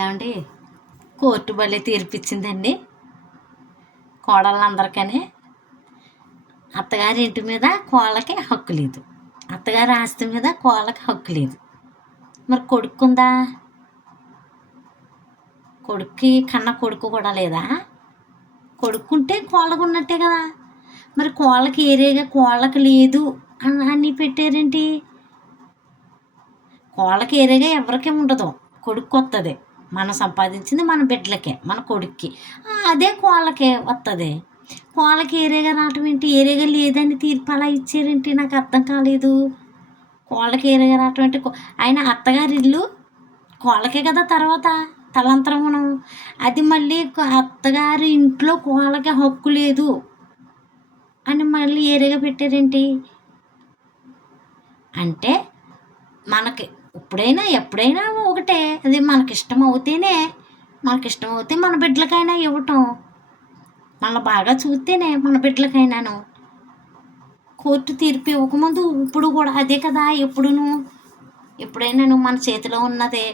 ఏమండి, కోర్టు భలే తీర్పిచ్చిందండి కోడళ్ళందరికీ. అత్తగారి ఇంటి మీద కోళ్ళకి హక్కు లేదు, అత్తగారి ఆస్తి మీద కోళ్ళకి హక్కు లేదు. మరి కొడుకుందా? కొడుక్కి కన్నా కొడుకు కూడా లేదా? కొడుకుంటే కోళ్ళకు ఉన్నట్టే కదా. మరి కోళ్ళకి ఏరేగా కోళ్ళకి లేదు అని పెట్టారేంటి? కోళ్ళకి ఏరేగా ఎవరికీ ఉండదు, కొడుకు వస్తుంది. మనం సంపాదించింది మన బిడ్డలకే, మన కొడుక్కి. అదే కోళ్ళకే వస్తుంది. కోళ్ళకి ఏరేగా రావటం ఏంటి? ఏరేగా లేదని తీర్పు అలా ఇచ్చారేంటి? నాకు అర్థం కాలేదు. కోళ్ళకి ఏరేగా రావటం ఏంటి? ఆయన అత్తగారి ఇల్లు కోళ్ళకే కదా తర్వాత తలంతరమును. అది మళ్ళీ అత్తగారి ఇంట్లో కోళ్ళకి హక్కు లేదు అని మళ్ళీ ఏరేగా పెట్టారేంటి? అంటే మనకి ఇప్పుడైనా ఎప్పుడైనా ఒకటే, అది మనకిష్టం అవుతేనే, మన బిడ్డలకైనా ఇవ్వటం, మన బాగా చూస్తేనే మన బిడ్డలకైనాను. కోర్టు తీర్పు ఇవ్వకముందు ఇప్పుడు కూడా అదే కదా. ఎప్పుడైనాను మన చేతిలో ఉన్నదే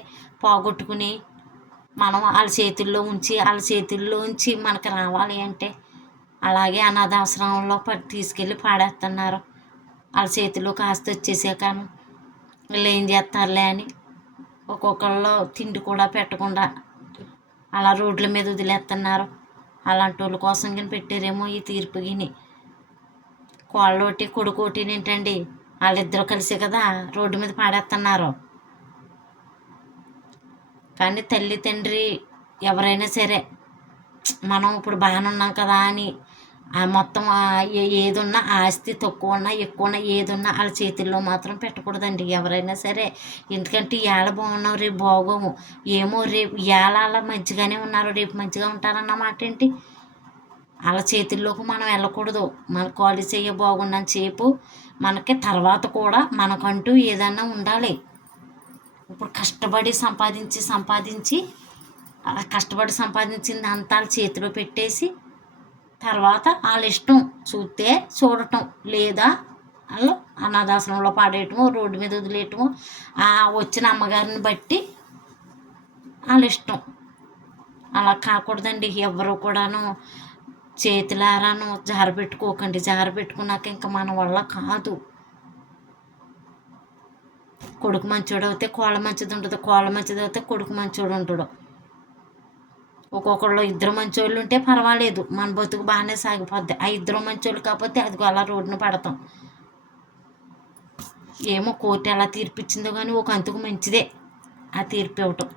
పోగొట్టుకుని మనం వాళ్ళ చేతుల్లోంచి మనకు రావాలి అంటే అలాగే అనాథాశ్రమంలో తీసుకెళ్ళి పాడేస్తున్నారు. వాళ్ళ చేతిలో కాస్త వచ్చేసాకను వీళ్ళు ఏం చేస్తారులే అని ఒక్కొక్కళ్ళు తిండి కూడా పెట్టకుండా అలా రోడ్ల మీద వదిలేస్తున్నారు. అలాంటి వాళ్ళ కోసం కానీ పెట్టారేమో ఈ తీర్పు. గిని కోళ్ళోటి కొడుకోటి ఏంటండి, వాళ్ళిద్దరూ కలిసి కదా రోడ్డు మీద పాడేస్తున్నారు. కానీ తల్లి తండ్రి ఎవరైనా సరే మనం ఇప్పుడు బాగానే ఉన్నాం కదా అని మొత్తం ఏదున్నా ఆస్తి తక్కువ ఉన్నా ఎక్కువ ఉన్నా ఏదున్నా వాళ్ళ చేతుల్లో మాత్రం పెట్టకూడదండి ఎవరైనా సరే. ఎందుకంటే ఇవాళ బాగున్నాం రేపు బాగోము, ఏమో రేపు ఇవాళ అలా మంచిగానే ఉన్నారు రేపు మంచిగా ఉంటారన్నమాట ఏంటి? వాళ్ళ చేతుల్లోకి మనం వెళ్ళకూడదు. మన కాలు చెయ్య బాగున్నాను సేపు మనకి తర్వాత కూడా మనకంటూ ఏదన్నా ఉండాలి. ఇప్పుడు కష్టపడి సంపాదించింది అంతా వాళ్ళ చేతిలో పెట్టేసి తర్వాత వాళ్ళ ఇష్టం చూస్తే చూడటం, లేదా వాళ్ళు అనాథాశ్రమంలో పాడేయటమో రోడ్డు మీద వదిలేయటమో వచ్చిన అమ్మగారిని బట్టి వాళ్ళ ఇష్టం. అలా కాకూడదండి. ఎవరు కూడాను చేతులారాను జారబెట్టుకోకండి. జారబెట్టుకున్నాక ఇంకా మన వల్ల కాదు. కొడుకు మంచోడు అయితే కోళ్ళ మంచిది ఉంటుంది, కోళ్ళ మంచిది అయితే కొడుకు మంచోడు ఉంటాడు. ఒక్కొక్కళ్ళు ఇద్దరు మంచోళ్ళు ఉంటే పర్వాలేదు, మన బతుకు బాగానే సాగిపోద్ది. ఆ ఇద్దరు మంచోళ్ళు కాకపోతే అదిగో అలా రోడ్డున పడతాం. ఏమో కోర్టు ఎలా తీర్పిచ్చిందో కానీ ఒక అంతకు మంచిదే ఆ తీర్పు ఇవ్వటం.